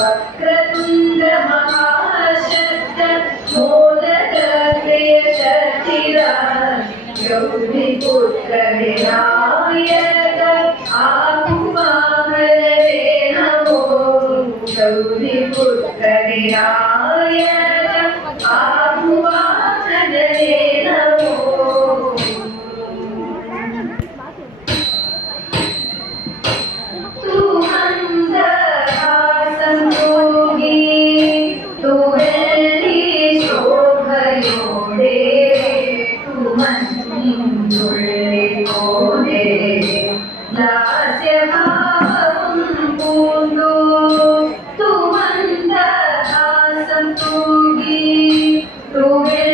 वक्रतुण्ड महाशक्त मोदक प्रिय शक्तिरा गौरीपुत्र विनायक आकुमारे नमो गौरीपुत्र विनायक आकुमारे नमो tu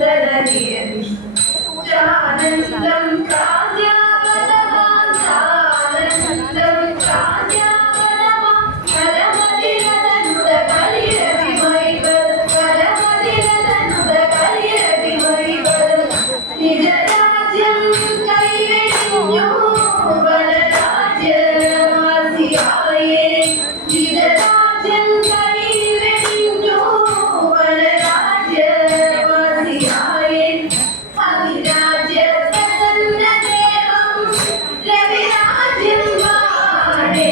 जानन्दं काव्यावनमानन्दं काव्यावनमा कलमदिरदनुद कलिरविमैवल कलमदिरदनुद कलिरविमैवल निजराज्यं कैवेण्यो वनराज्यवासियाये निजराज्यं कैवेण्यो वनराज्यवासियाये अभिराज्य प्रसन्नदेवं रविराज्यं वाणे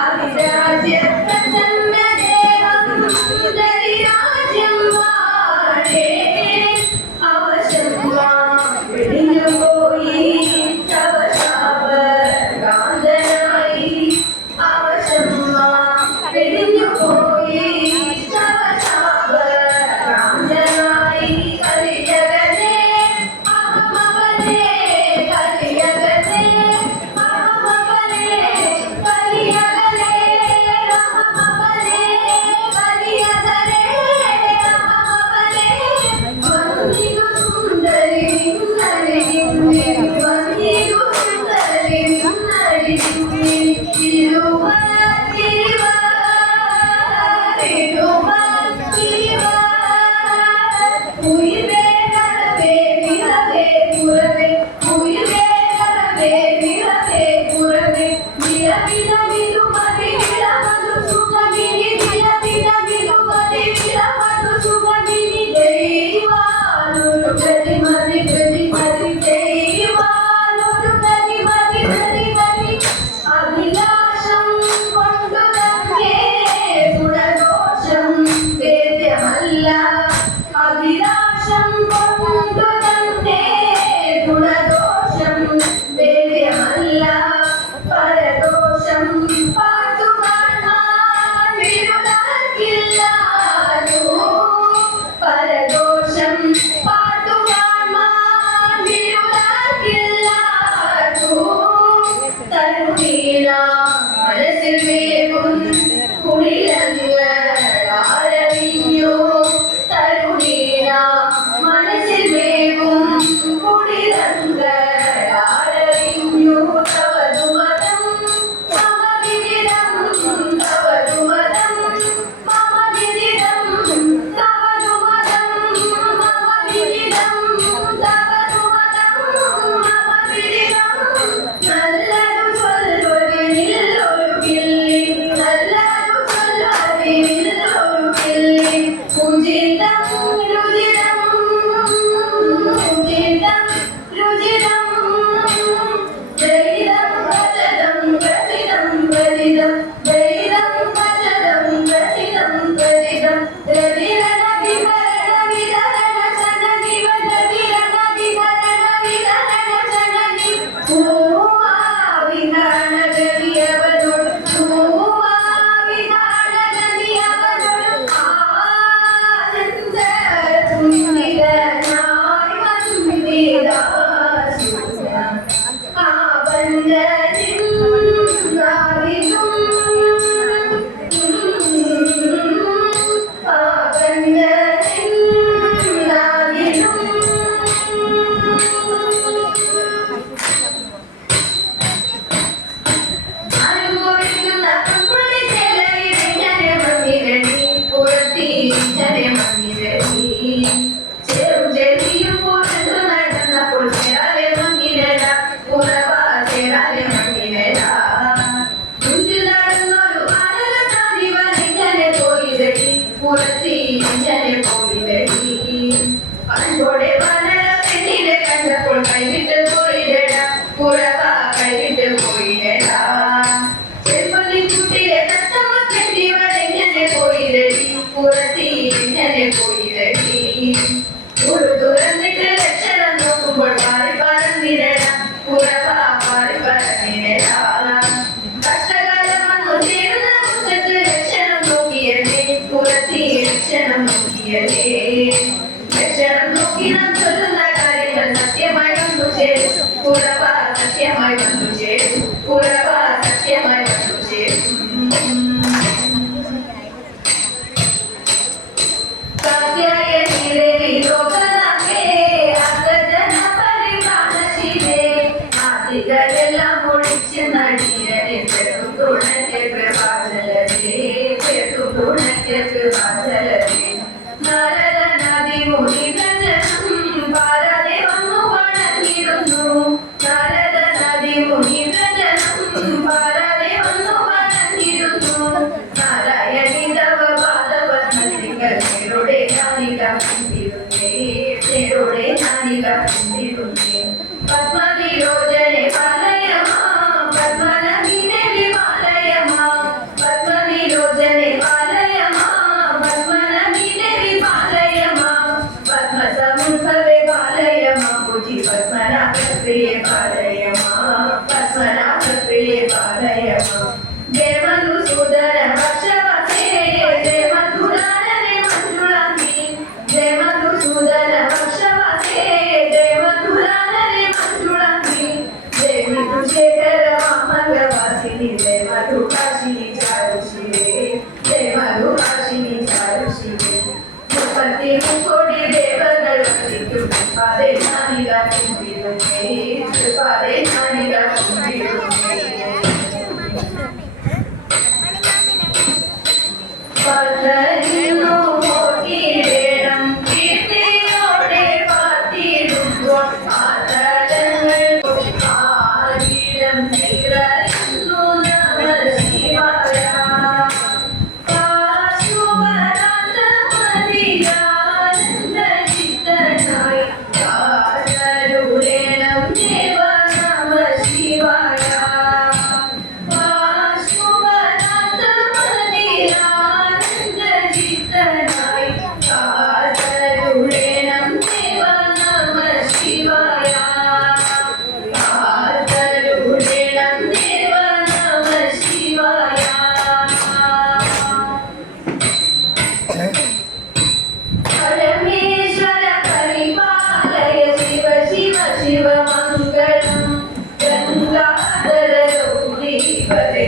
अभिराज्य प्रसन्नदेवं रविराज्यं वाणे अवशं मां पिडिनुपोयि तव शापगान्दनायि अवशं मां पिडिनुपोयि तव शापगान्दनायि कलिजगते अहमवने कलिजगते अहमवने कलिजगते अहमवने कलिजगते अहमवने वन्दितु सुन्दरि निन्नरि निन्नि वन्दितु सुन्दरि निन्नरि निन्नि உயிரே கரவே நிலவே புறவே உயிரே கரவே நிலவே புறவே நிலவின விழுமதி விழமது சுகமினி நிலவின விழுமதி விழமது சுகமினி தெய்வானொரு பிரதிமதி பிரதிமதி தெய்வானொரு பிரதிமதி பிரதிமதி அபிலாஷம் கொண்டு தங்கே சுடதோஷம் வேദ്യമല്ല അഭിലാഷം കൊണ്ടു തന്നെ ഗുണദോഷം വേദ്യമല്ല പരദോഷം പാട്ടുകാണാൻ വിരുദർക്കില്ലാലോ പരദോഷം പാട്ടുകാണാൻ വിരുദർക്കില്ലാലോ തരുണീന മനസ്സിൽ വേഗം കുളിരങ്ങളാരറിഞ്ഞു തരുണീന മനസ്സിൽ വേഗം കുളിരങ്ങളാരറിഞ്ഞു തവതുമതം മമ വിദിതം തവതുമതം മമ വിദിതം തവതുമതം മമ വിദിതം തവതുമതം മമ വിദിതം നല്ലതു ചൊല്ലൊരു കില്ലി നല്ലതു ചൊല്ലൊരു കില്ലി ഉചിതം രുചിരം ഉചിതം രുചിരം ദൈതം ഭജനം പ്രസിദം പ്രസിദം ദൈതം ഭജനം പ്രസിദം പ്രസിദം രവിരണ വിവരണ വിതരണ ചനനി രവിരണ വിവരണ വിതരണ ചനനി ഭൂമാ വിധാന ഗതിയവനോട് ഭൂമാ വിധാന ഗതിയവനോട് ആനന്ദ തുന്നിതനായി വന്നിതാസുര ആവഞ്ചനിൻ നാവിലും ആവഞ്ചനിൻ നാവിലും അനുഭവിക്കുന്ന പൊൻപൊടി ചെലയിലെ മണ്ണിരടി പുറത്തി മണ്ണിരടി ചെറും ചെറിയും പോലു നടന്നപ്പോൾ ചേരാലെ മണ്ണിരട ഉറവാ ചേരാലെ മണ്ണിരട മുന്നിൽ നടന്നൊരു അനല താനിവനിങ്ങനെ പോയിരടി പുറത്തി പോയിരടി പണ്ടോടെ വനര പെണ്ണിനെ കണ്ടപ്പോൾ കൈവിട്ട് പോയിരട ഉറവാ കൈവിട്ട് പോയിരട ചെമ്പൊലി കുട്ടിയെ തത്തമ്മ കെട്ടിവളെങ്ങനെ പോയിരടി പുറത്തി പോയിരടി ഉള്ളു തുറന്നിട്ട് ലക്ഷണം നോക്കുമ്പോൾ പാറി പറന്നിരട ഉറവാ പാറി പറന്നിരട കഷ്ടകാലം വന്നു ചേർന്ന മുറ്റത്ത് ലക്ഷണം നോക്കിയല്ലേ പുറത്തി ലക്ഷണം നോക്കിയല്ലേ ലക്ഷണം നോക്കി നാം ചൊല്ലുന്ന കാര്യങ്ങൾ സത്യമായി വന്നു ചേരും ഉറവാ സത്യമായി വന്നു ചേരും ഉറവാ സത്യമായി വന്നു ചേരും കാത്യായനി ദേവി ಜ್ಞಾನಿಗ ತುಂಬಿರುವೆ ಪದ್ಮವಿರೋಚನೆ ಪಾಲಯಮ ಪದ್ಮನವಿನೆ ವಿಪಾಲಯಮ ಪದ್ಮವಿರೋಚನೆ ಪಾಲಯಮ ಪದ್ಮನವಿನೆ ವಿಪಾಲಯಮ ಪದ್ಮ ಸಮುಖವೇ ಪಾಲಯಮ ಭುಜಿ ಪದ್ಮನಾಭ ಪ್ರಿಯೆ ಪಾಲಯಮ ಪದ್ಮನಾಭ ಪ್ರಿಯೆ ಪಾಲಯಮ ಜಯ ಮಧುಸೂದನ ವಕ್ಷವಸೆ ಜಯ ಮಧುರಾನನೆ ಮಂಜುಳಾಂಗಿ ಜಯ ಮಧುಸೂದನ ವಕ್ಷವಸೆ ಜಯ ಮಧುರಾನನೆ ಮಂಜುಳಾಂಗಿ ಜಯ ಮಧುಶೇಖರ ಮಂಗವಾಸಿನಿ ಜಯ ಮಧುಕಾಶಿನಿ ಚಾರುಶಿವೆ ಜಯ ಮಧುಕಾಶಿನಿ ಚಾರುಶಿವೆ ಮುಪ್ಪತ್ತಿ ಮುಕ್ಕೋಡಿ ದೇವಗಳು ಕೃಪಾದೆ ಜ್ಞಾನಿಗ ತುಂಬಿರುವೆ ಕೃಪಾದೆ ಜ್ಞಾನಿಗ ತುಂಬಿರುವೆ പകലിനു ഓടിയിടണം കീർത്തിയോടെ പാത്തിടുമ്പോൾ ആദരങ്ങൾ ആയിരം നിറയുന്നു നമ ശിവായ പാശുപരാധമതിയാനന്ദചിത്തനായി കാതരുടേണം ദേവ നമ ശിവായ ചിത്തനായി കാതരുടേണം ദേവ നമ ശിവായ കാതരുടേണം ദേവ നമ ശിവായ പരമേശ്വര പരിപാലയ ശിവ ശിവ ശിവ മംഗളം ഗംഗാധര ഗൗരീപദേ